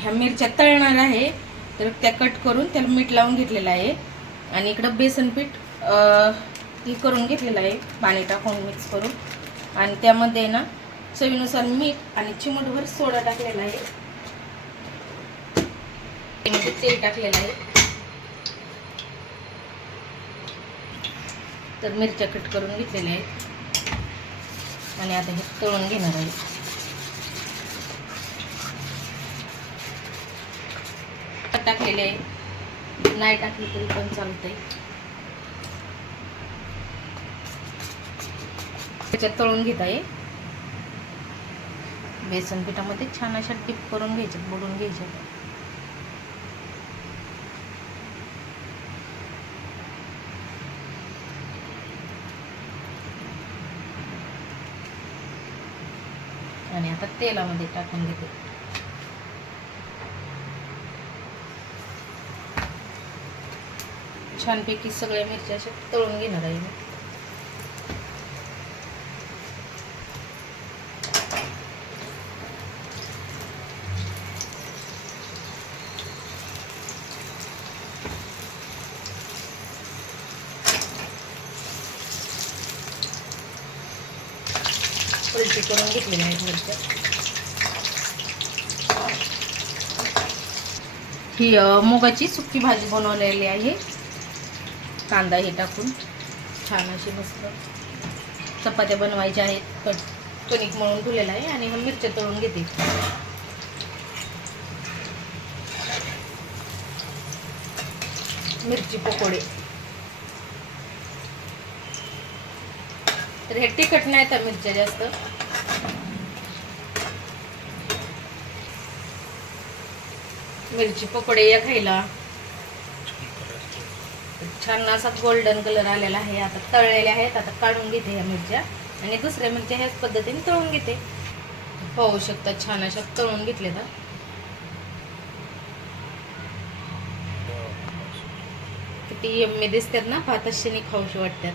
ह्या मिरच्या तळणार आहे तर त्या कट करून त्याला मीठ लावून घेतलेलं आहे. आणि इकडं बेसन पीठ हे करून घेतलेलं आहे पाणी टाकून मिक्स करून. आणि त्यामध्ये ना चवीनुसार मीठ आणि चिमटभर सोडा टाकलेला आहे. त्यामध्ये तेल टाकलेलं आहे. तर मिरच्या कट करून घेतलेल्या आहेत. आणि आता हे तळून घेणार आहे. टाकलेले आहे. नाही टाकली तरी पण चालतंय. त्याच्यात तळून घेता येईल बेसन पिठामध्ये छान अशा टिप करून घ्यायच्या बुडून घ्यायच्या. आणि आता तेलामध्ये टाकून घेते. छानपैकी सगळ्या मिरच्या अशा तळून घेणार आहे मी. पलटी करून घेतलेल्या आहेत मिरच्या. ही मुगाची सुकी भाजी बनवलेली आहे. कांदा हे टाकून छान अशी मस्त चपात्या बनवायच्या आहेत. कट कणिक मळून ठेवलेला आहे आणि मग मिरच्या तळून घेते. मिरची पकोडे. तर हे तिखट नाही तर मिरच्या जास्त. मिरची पकोडे या खायला. छान असा गोल्डन कलर आलेला आहे. आता तळलेल्या आहेत. आता काढून घेते ह्या मिरच्या. आणि दुसऱ्या मिरच्या ह्याच पद्धतीने तळून घेते. पाहू शकता छान अशा तळून घेतले तर. किती यम्मी दिसतात ना. भाताशिनी खाऊशी वाटतात.